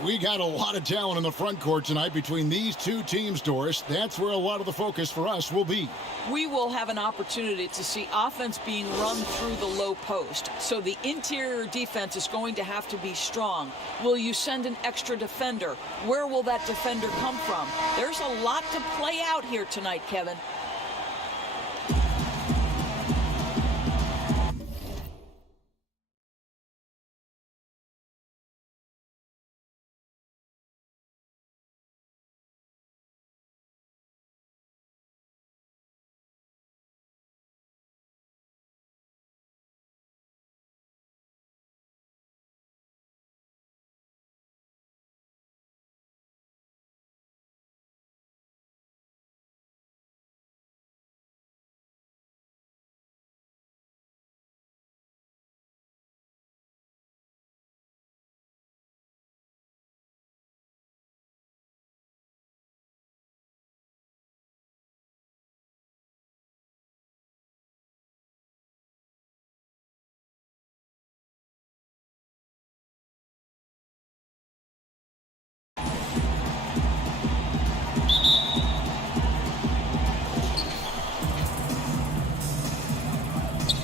We got a lot of talent in the front court tonight between these two teams, Doris. That's where a lot of the focus for us will be. We will have an opportunity to see offense being run through the low post. So the interior defense is going to have to be strong. Will you send an extra defender? Where will that defender come from? There's a lot to play out here tonight, Kevin.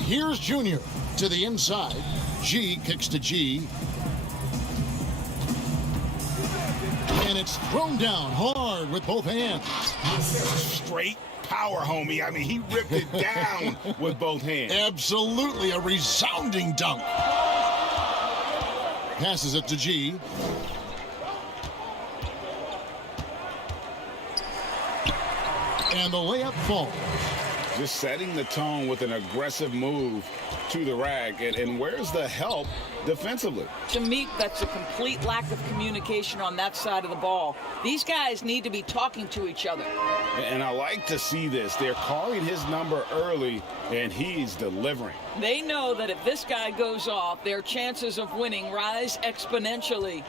Here's Junior to the inside. G kicks to G. And it's thrown down hard with both hands. Straight power, homie. I mean, he ripped it down with both hands. Absolutely a resounding dunk. Passes it to G. And the layup falls. Just setting the tone with an aggressive move to the rack. And where's the help defensively? To me, that's a complete lack of communication on that side of the ball. These guys need to be talking to each other. And I like to see this. They're calling his number early, and he's delivering. They know that if this guy goes off, their chances of winning rise exponentially.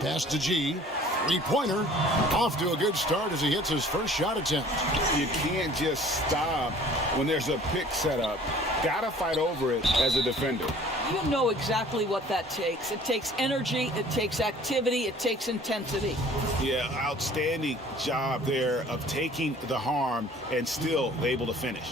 Pass to G. Three-pointer. Off to a good start as he hits his first shot attempt. You can't just stop when there's a pick set up. Gotta fight over it as a defender. You know exactly what that takes. It takes energy, it takes activity, it takes intensity. Yeah, outstanding job there of taking the harm and still able to finish.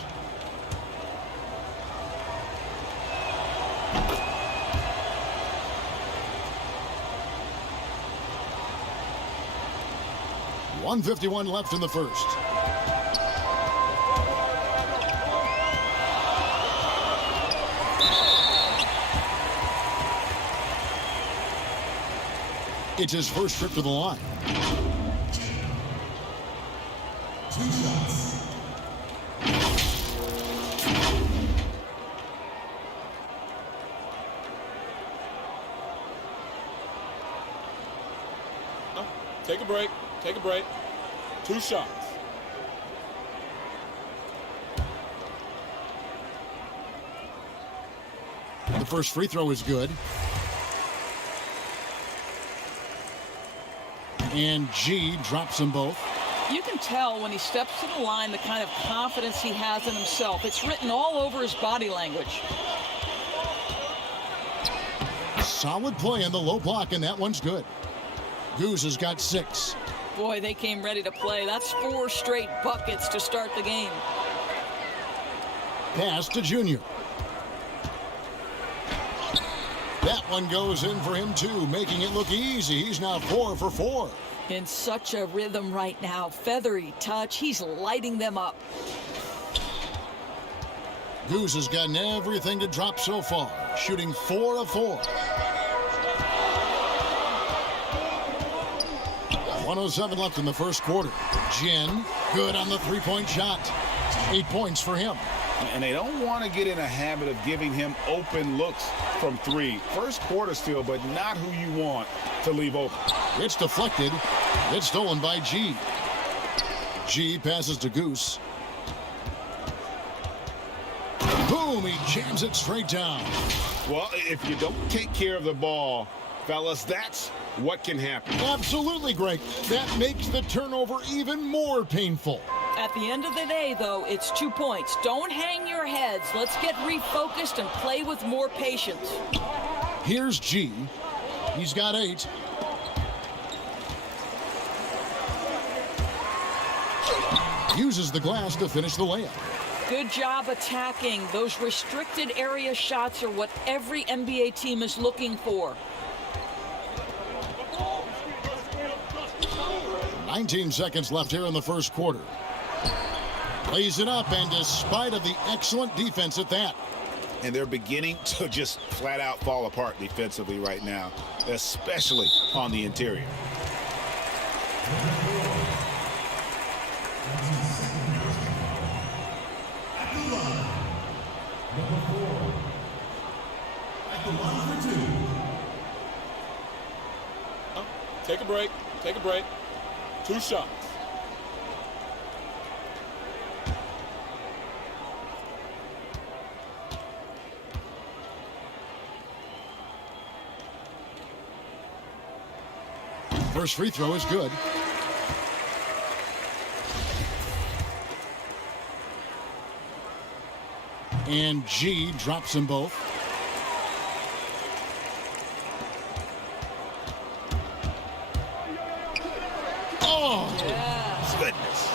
.151 left in the first. It's his first trip to the line. 2 shots. Take a break. Take a break. 2 shots. The first free throw is good. And G drops them both. You can tell when he steps to the line the kind of confidence he has in himself. It's written all over his body language. Solid play in the low block, and that one's good. Goose has got 6. Boy, they came ready to play. That's 4 straight buckets to start the game. Pass to Junior. That one goes in for him, too, making it look easy. He's now 4 for 4. In such a rhythm right now. Feathery touch. He's lighting them up. Goose has gotten everything to drop so far, shooting 4 of 4. 107 left in the first quarter. Jin, good on the three-point shot. 8 points for him. And they don't want to get in a habit of giving him open looks from 3. First quarter still, but not who you want to leave open. It's deflected. It's stolen by G. G passes to Goose. Boom, he jams it straight down. Well, if you don't take care of the ball, fellas, that's what can happen. Absolutely, Greg. That makes the turnover even more painful. At the end of the day, though, it's 2 points. Don't hang your heads. Let's get refocused and play with more patience. Here's G. He's got 8. Uses the glass to finish the layup. Good job attacking. Those restricted area shots are what every NBA team is looking for. 19 seconds left here in the first quarter. Lays it up, and despite of the excellent defense at that. And they're beginning to just flat out fall apart defensively right now, especially on the interior. Take a break. Take a break. 2 shots. First free throw is good. And G drops them both. Goodness.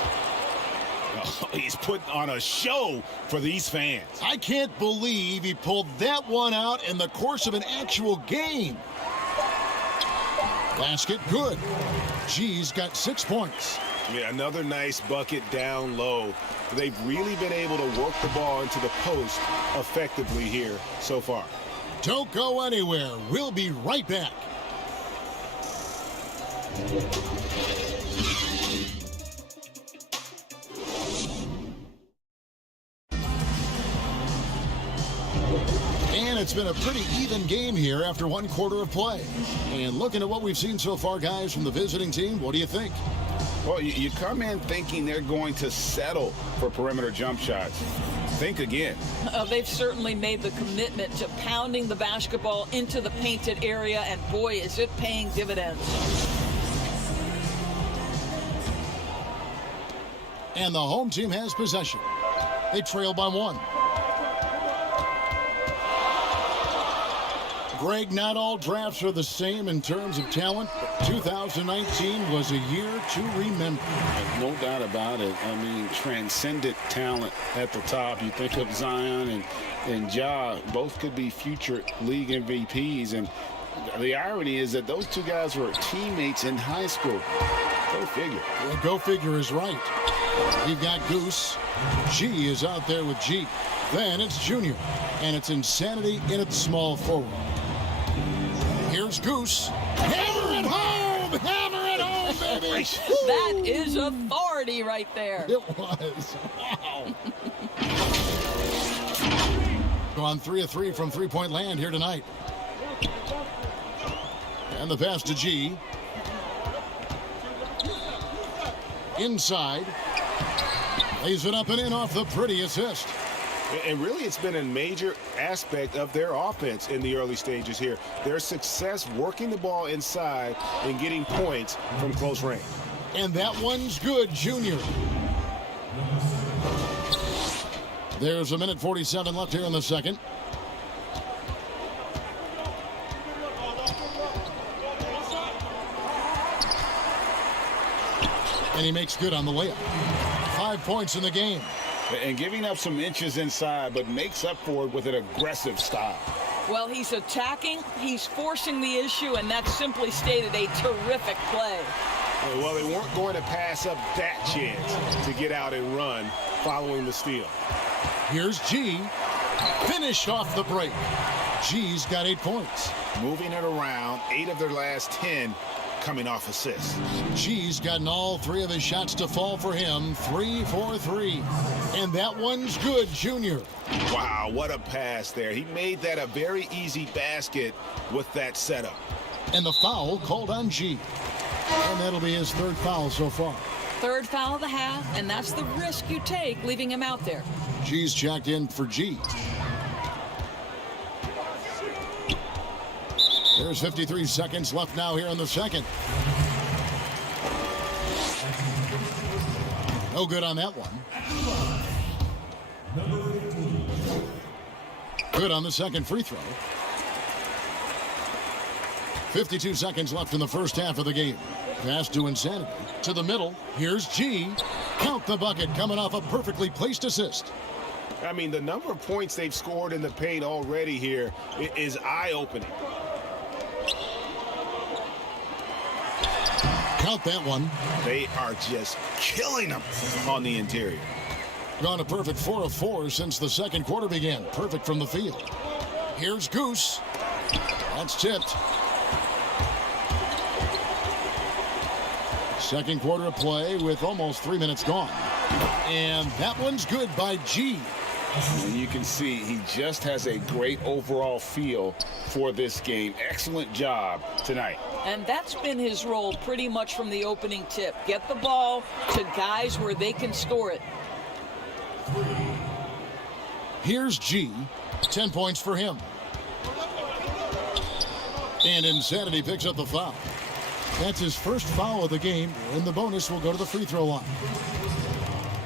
Oh, he's putting on a show for these fans. I can't believe he pulled that one out in the course of an actual game. Basket good. G's got 6 points. Yeah, another nice bucket down low. They've really been able to work the ball into the post effectively here so far. Don't go anywhere. We'll be right back. And it's been a pretty even game here after 1 quarter of play. And looking at what we've seen so far, guys, from the visiting team, what do you think? Well, you come in thinking they're going to settle for perimeter jump shots. Think again. They've certainly made the commitment to pounding the basketball into the painted area, and boy, is it paying dividends. And the home team has possession. They trail by 1. Greg, not all drafts are the same in terms of talent, but 2019 was a year to remember. No doubt about it. I mean, transcendent talent at the top. You think of Zion and Ja, both could be future league MVPs. And the irony is that those two guys were teammates in high school. Go figure. Well, go figure is right. You've got Goose. G is out there with G. Then it's Junior. And it's insanity in its small forward. Here's Goose. Hammer it home! Hammer it home, baby! That is authority right there. It was. Wow. Gone 3 of 3 from three-point land here tonight. And the pass to G. Inside. Lays it up and in off the pretty assist. And really, it's been a major aspect of their offense in the early stages here. Their success working the ball inside and getting points from close range. And that one's good, Junior. There's 1:47 left here in the second. And he makes good on the layup. 5 points in the game. And giving up some inches inside, but makes up for it with an aggressive style. Well, he's attacking, he's forcing the issue, and that's simply stated a terrific play. Well, they weren't going to pass up that chance to get out and run following the steal. Here's G. Finished off the break. G's got 8 points. Moving it around, 8 of their last 10 coming off assists. G's gotten all 3 of his shots to fall for him. 3 for 3. And that one's good, Junior. Wow, what a pass there. He made that a very easy basket with that setup. And the foul called on G. And that'll be his 3rd foul so far. 3rd foul of the half, and that's the risk you take leaving him out there. G's checked in for G. There's 53 seconds left now here in the second. No good on that one. Good on the second free throw. 52 seconds left in the first half of the game. Pass to Insanity. To the middle. Here's G. Count the bucket, coming off a perfectly placed assist. I mean, the number of points they've scored in the paint already here is eye-opening. Count that one. They are just killing them on the interior. Gone a perfect 4 of 4 since the second quarter began. Perfect from the field. Here's Goose. That's tipped. Second quarter of play with almost 3 minutes gone. And that one's good by G. And you can see he just has a great overall feel for this game. Excellent job tonight. And that's been his role pretty much from the opening tip. Get the ball to guys where they can score it. Here's G. 10 points for him. And Insanity picks up the foul. That's his first foul of the game, and the bonus will go to the free throw line.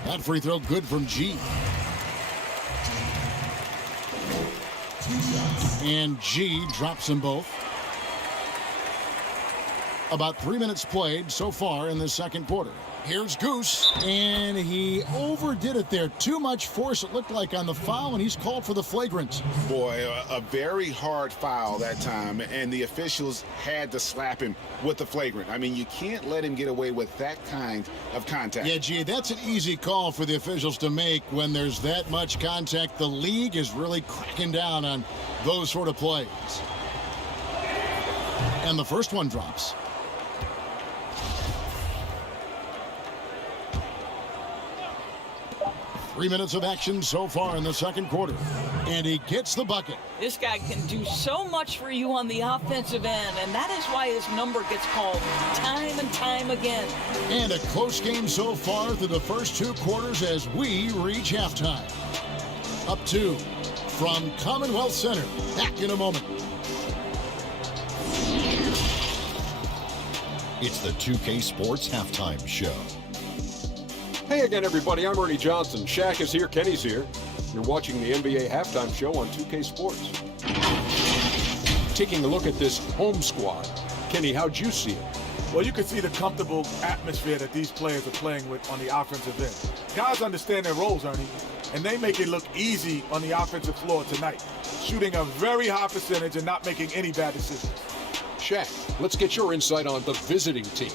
That free throw good from G. And G drops them both. About 3 minutes played so far in the second quarter. Here's Goose, and he overdid it there. Too much force, it looked like, on the foul, and he's called for the flagrant. Boy, a very hard foul that time, and the officials had to slap him with the flagrant. I mean, you can't let him get away with that kind of contact. Yeah, G, that's an easy call for the officials to make when there's that much contact. The league is really cracking down on those sort of plays. And the first one drops. Three minutes of action so far in the second quarter. And he gets the bucket. This guy can do so much for you on the offensive end, and that is why his number gets called time and time again. And a close game so far through the first two quarters as we reach halftime. Up 2 from Commonwealth Center. Back in a moment. It's the 2K Sports Halftime Show. Hey again, everybody. I'm Ernie Johnson. Shaq is here. Kenny's here. You're watching the NBA Halftime Show on 2K Sports. Taking a look at this home squad. Kenny, how'd you see it? Well, you can see the comfortable atmosphere that these players are playing with on the offensive end. Guys understand their roles, Ernie, and they make it look easy on the offensive floor tonight, shooting a very high percentage and not making any bad decisions. Shaq, let's get your insight on the visiting team.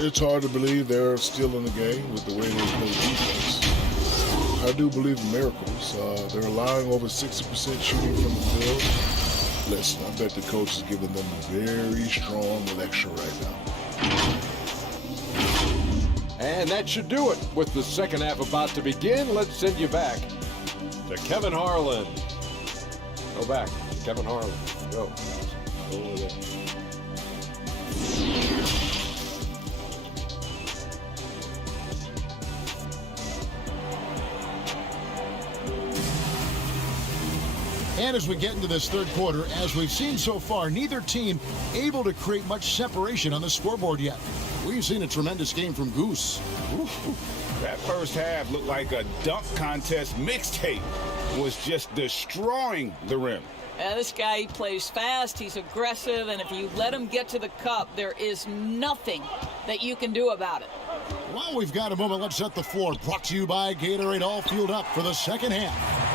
It's hard to believe they're still in the game with the way they play defense. I do believe in miracles. They're allowing over 60% shooting from the field. Listen, I bet the coach is giving them a very strong lecture right now. And that should do it. With the second half about to begin, let's send you back to Kevin Harlan. Go back to Kevin Harlan. Go. Over there. And as we get into this third quarter, as we've seen so far, neither team able to create much separation on the scoreboard yet. We've seen a tremendous game from Goose. Ooh, that first half looked like a dunk contest mixtape. Was just destroying the rim. This guy plays fast, he's aggressive, and if you let him get to the cup, there is nothing that you can do about it. Well, we've got a moment. Let's set the floor. Brought to you by Gatorade, all fueled up for the second half.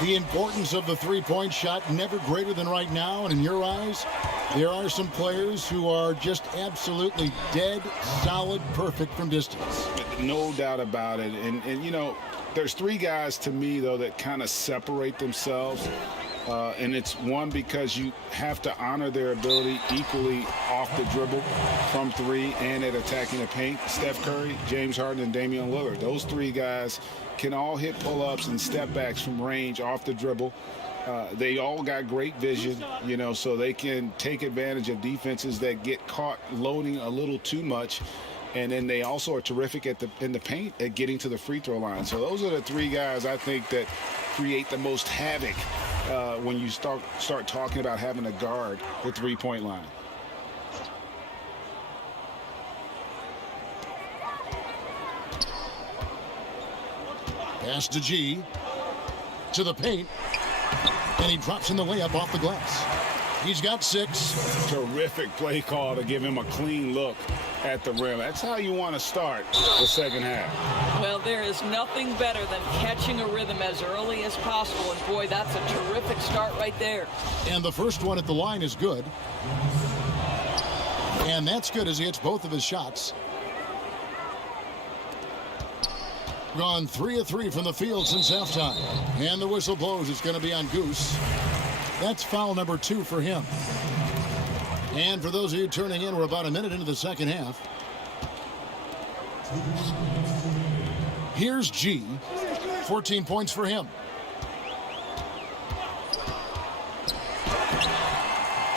The importance of the three-point shot never greater than right now, and in your eyes, there are some players who are just absolutely dead, solid, perfect from distance. No doubt about it. And you know, there's three guys to me, though, that kind of separate themselves. And it's one, because you have to honor their ability equally off the dribble, from three, and at attacking the paint. Steph Curry, James Harden, and Damian Lillard. Those three guys can all hit pull-ups and step-backs from range off the dribble. They all got great vision, you know, so they can take advantage of defenses that get caught loading a little too much. And then they also are terrific in the paint at getting to the free throw line. So those are the three guys I think that create the most havoc when you start talking about having to guard the three-point line. Pass to G, to the paint, and he drops in the layup off the glass. He's got 6. Terrific play call to give him a clean look at the rim. That's how you want to start the second half. Well, there is nothing better than catching a rhythm as early as possible. And boy, that's a terrific start right there. And the first one at the line is good. And that's good as he hits both of his shots. Gone 3 of 3 from the field since halftime. And the whistle blows. It's going to be on Goose. That's foul number 2 for him. And for those of you turning in, we're about a minute into the second half. Here's G. 14 points for him.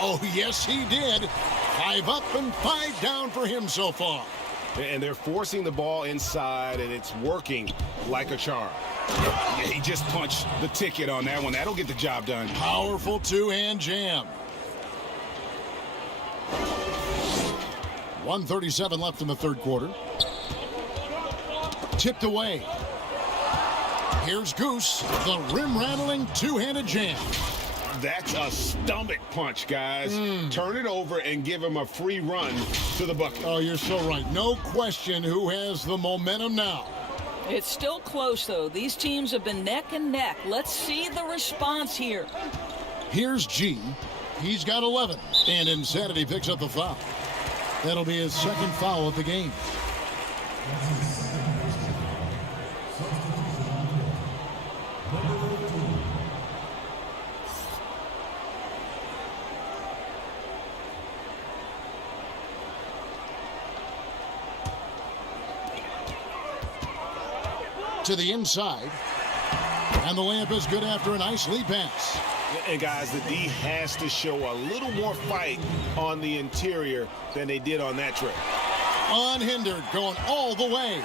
Oh, yes, he did. 5 up and 5 down for him so far. And they're forcing the ball inside, and it's working like a charm. Yeah, he just punched the ticket on that one. That'll get the job done. Powerful two-hand jam. 1:37 left in the third quarter. Tipped away. Here's Goose, the rim-rattling two-handed jam. That's a stomach punch, guys. Turn it over and give him a free run to the bucket. Oh, you're so right. No question who has the momentum now. It's still close, though. These teams have been neck and neck. Let's see the response here. Here's G. He's got 11. And Insanity picks up the foul. That'll be his second foul of the game. To the inside. And the layup is good after a nice lead pass. And guys, the D has to show a little more fight on the interior than they did on that trip. Unhindered, going all the way.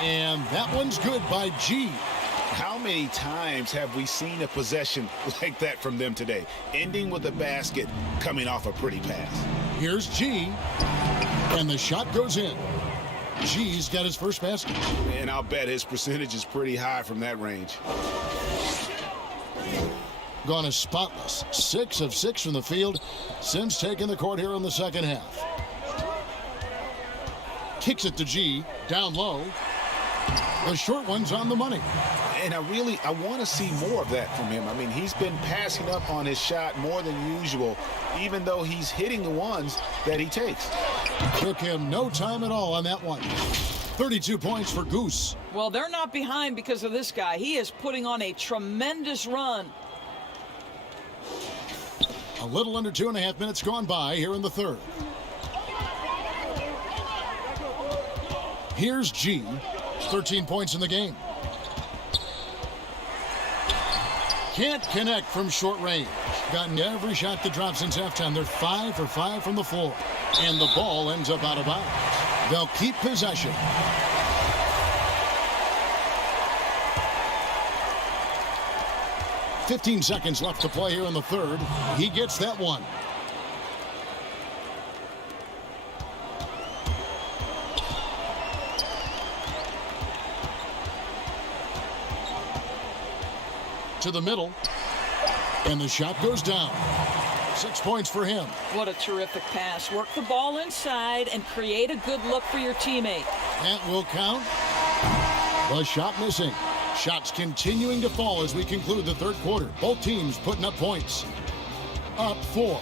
And that one's good by G. How many times have we seen a possession like that from them today? Ending with a basket, coming off a pretty pass. Here's G. And the shot goes in. G's got his first basket. And I'll bet his percentage is pretty high from that range. Gone as spotless. 6 of 6 from the field since taking the court here in the second half. Kicks it to G. Down low. The short one's on the money. And I want to see more of that from him. I mean, he's been passing up on his shot more than usual, even though he's hitting the ones that he takes. Took him no time at all on that one. 32 points for Goose. Well, they're not behind because of this guy. He is putting on a tremendous run. A little under 2.5 minutes gone by here in the third. Here's G. 13 points in the game. Can't connect from short range. Gotten every shot to drop since halftime. They're 5 for 5 from the floor. And the ball ends up out of bounds. They'll keep possession. "15 seconds left to play here in the third. He gets that one. To the middle. And the shot goes down. 6 points for him. What a terrific pass. Work the ball inside and create a good look for your teammate. That will count. The shot missing. Shots continuing to fall as we conclude the third quarter. Both teams putting up points. Up 4.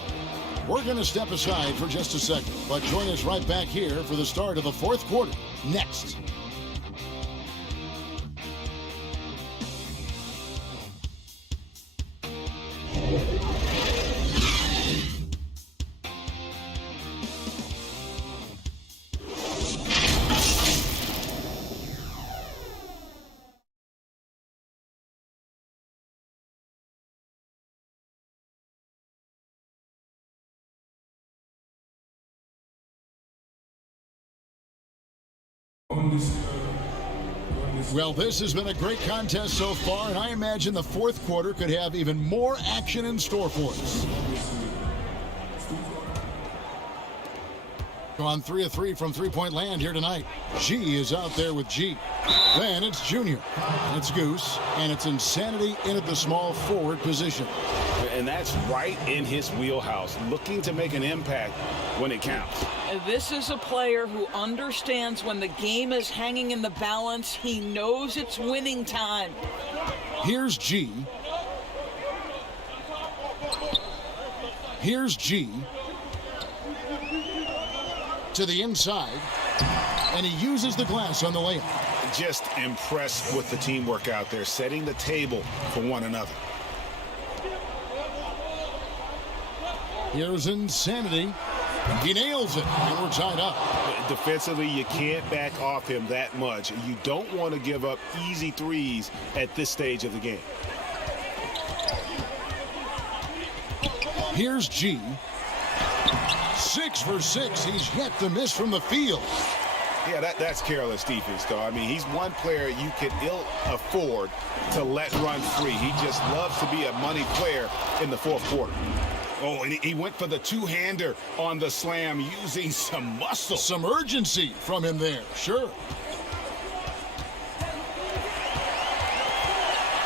We're going to step aside for just a second, but join us right back here for the start of the fourth quarter. Next. Well, this has been a great contest so far, and I imagine the fourth quarter could have even more action in store for us. On 3 of 3 from three-point land here tonight. G is out there with G. Then it's Junior. It's Goose. And it's Insanity in at the small forward position. And that's right in his wheelhouse, looking to make an impact when it counts. This is a player who understands when the game is hanging in the balance. He knows it's winning time. Here's G. Here's G. To the inside. And he uses the glass on the layup. Just impressed with the teamwork out there, setting the table for one another. Here's Insanity. He nails it, and we're tied up. Defensively, you can't back off him that much. You don't want to give up easy threes at this stage of the game. Here's G. 6 for 6. He's yet to miss from the field. Yeah, that's careless defense, though. I mean, he's one player you can ill afford to let run free. He just loves to be a money player in the fourth quarter. Oh, and he went for the two-hander on the slam using some muscle. Some urgency from him there, sure.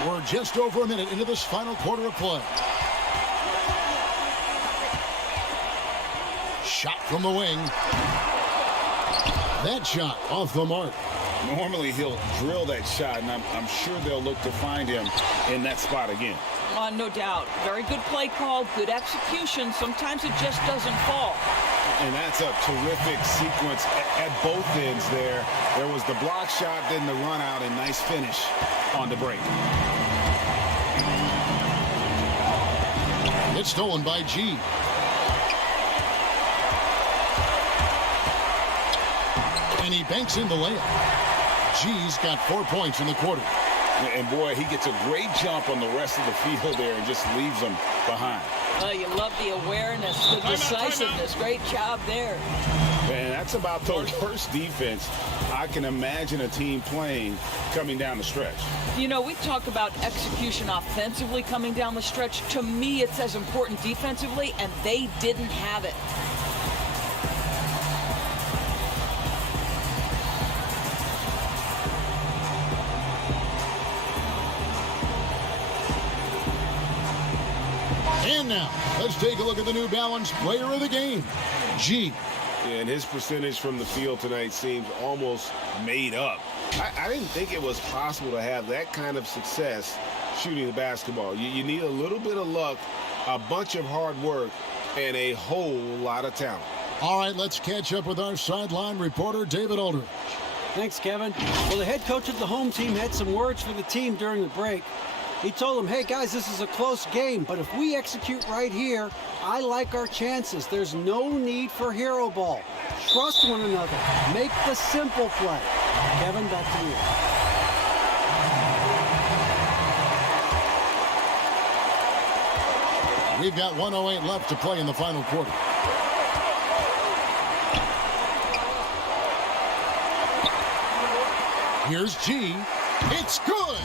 We're just over a minute into this final quarter of play. Shot from the wing. That shot off the mark. Normally he'll drill that shot, and I'm sure they'll look to find him in that spot again. No doubt. Very good play call, good execution. Sometimes it just doesn't fall. And that's a terrific sequence at both ends there. There was the block shot, then the run out, and nice finish on the break. It's stolen by G. And he banks in the layup. G's got 4 points in the quarter. And boy, he gets a great jump on the rest of the field there and just leaves them behind. You love the awareness, the decisiveness. Great job there. Man, that's about the worst defense I can imagine a team playing coming down the stretch. You know, we talk about execution offensively coming down the stretch. To me, it's as important defensively, and they didn't have it. And now, let's take a look at the New Balance player of the game, G. And his percentage from the field tonight seems almost made up. I didn't think it was possible to have that kind of success shooting the basketball. You need a little bit of luck, a bunch of hard work, and a whole lot of talent. All right, let's catch up with our sideline reporter, David Aldridge. Thanks, Kevin. Well, the head coach of the home team had some words for the team during the break. He told them, hey, guys, this is a close game, but if we execute right here, I like our chances. There's no need for hero ball. Trust one another. Make the simple play. Kevin, back to you. We've got 1:08 left to play in the final quarter. Here's G. It's good.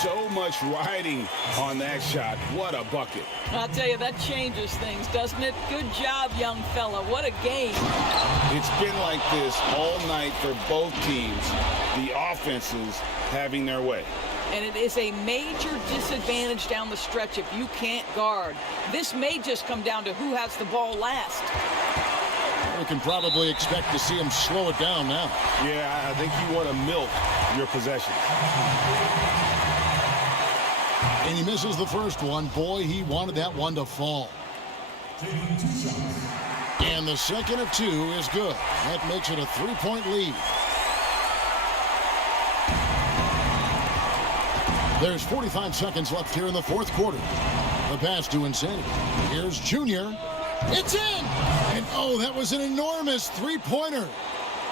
So much riding on that shot. What a bucket. I'll tell you, that changes things, doesn't it? Good job, young fella. What a game. It's been like this all night for both teams. The offenses having their way. And it is a major disadvantage down the stretch if you can't guard. This may just come down to who has the ball last. We can probably expect to see him slow it down now. Yeah, I think you want to milk your possession. And he misses the first one. Boy, he wanted that one to fall. And the second of two is good. That makes it a 3-point lead. There's 45 seconds left here in the fourth quarter. The pass to Insanity. Here's Junior. It's in! And oh, that was an enormous three-pointer.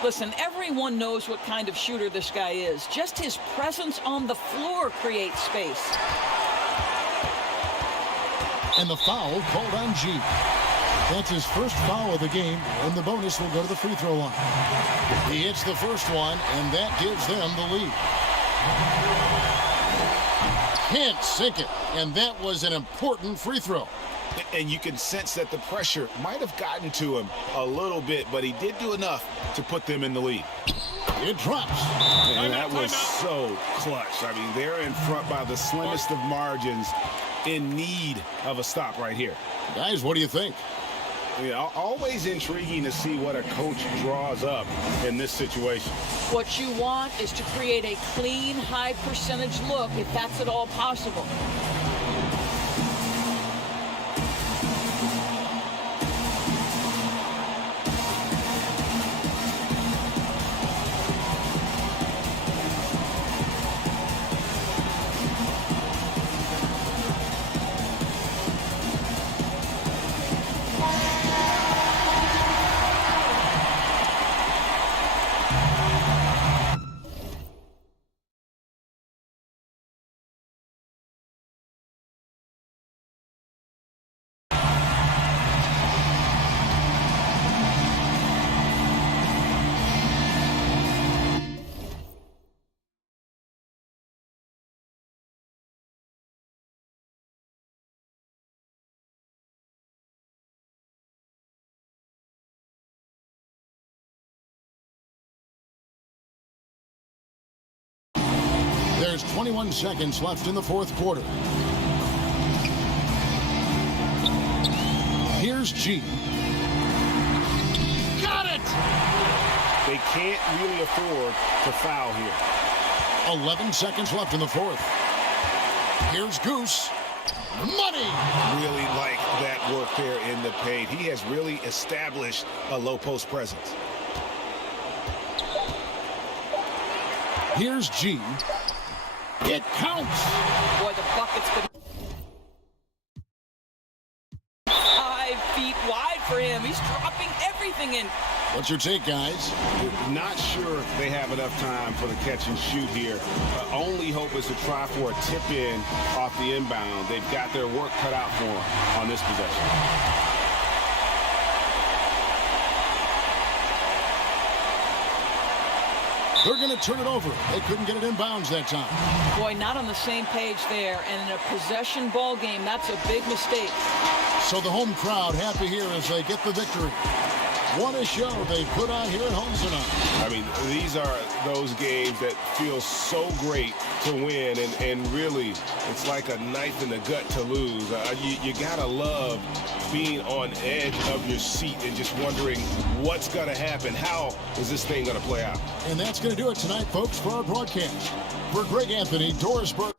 Listen, everyone knows what kind of shooter this guy is. Just his presence on the floor creates space. And the foul called on G. That's his first foul of the game, and the bonus will go to the free throw line. He hits the first one, and that gives them the lead. Can't sink it, and that was an important free throw. And you can sense that the pressure might have gotten to him a little bit, but he did do enough to put them in the lead. It drops. And that was so clutch. I mean, they're in front by the slimmest of margins, in need of a stop right here. Guys, what do you think? Yeah, always intriguing to see what a coach draws up in this situation. What you want is to create a clean, high percentage look, if that's at all possible. There's 21 seconds left in the fourth quarter. Here's G. Got it! They can't really afford to foul here. 11 seconds left in the fourth. Here's Goose. Money! Really like that work there in the paint. He has really established a low post presence. Here's G. It counts! Boy, the bucket's been 5 feet wide for him. He's dropping everything in. What's your take, guys? Not sure they have enough time for the catch and shoot here. Only hope is to try for a tip in off the inbound. They've got their work cut out for them on this possession. They're going to turn it over. They couldn't get it inbounds that time. Boy, not on the same page there. And in a possession ball game, that's a big mistake. So the home crowd happy here as they get the victory. What a show they put on here at home tonight. I mean, these are those games that feel so great to win, and really, it's like a knife in the gut to lose. You gotta love being on edge of your seat and just wondering what's gonna happen. How is this thing gonna play out? And that's going to do it tonight, folks, for our broadcast. For Greg Anthony, Dorisburg.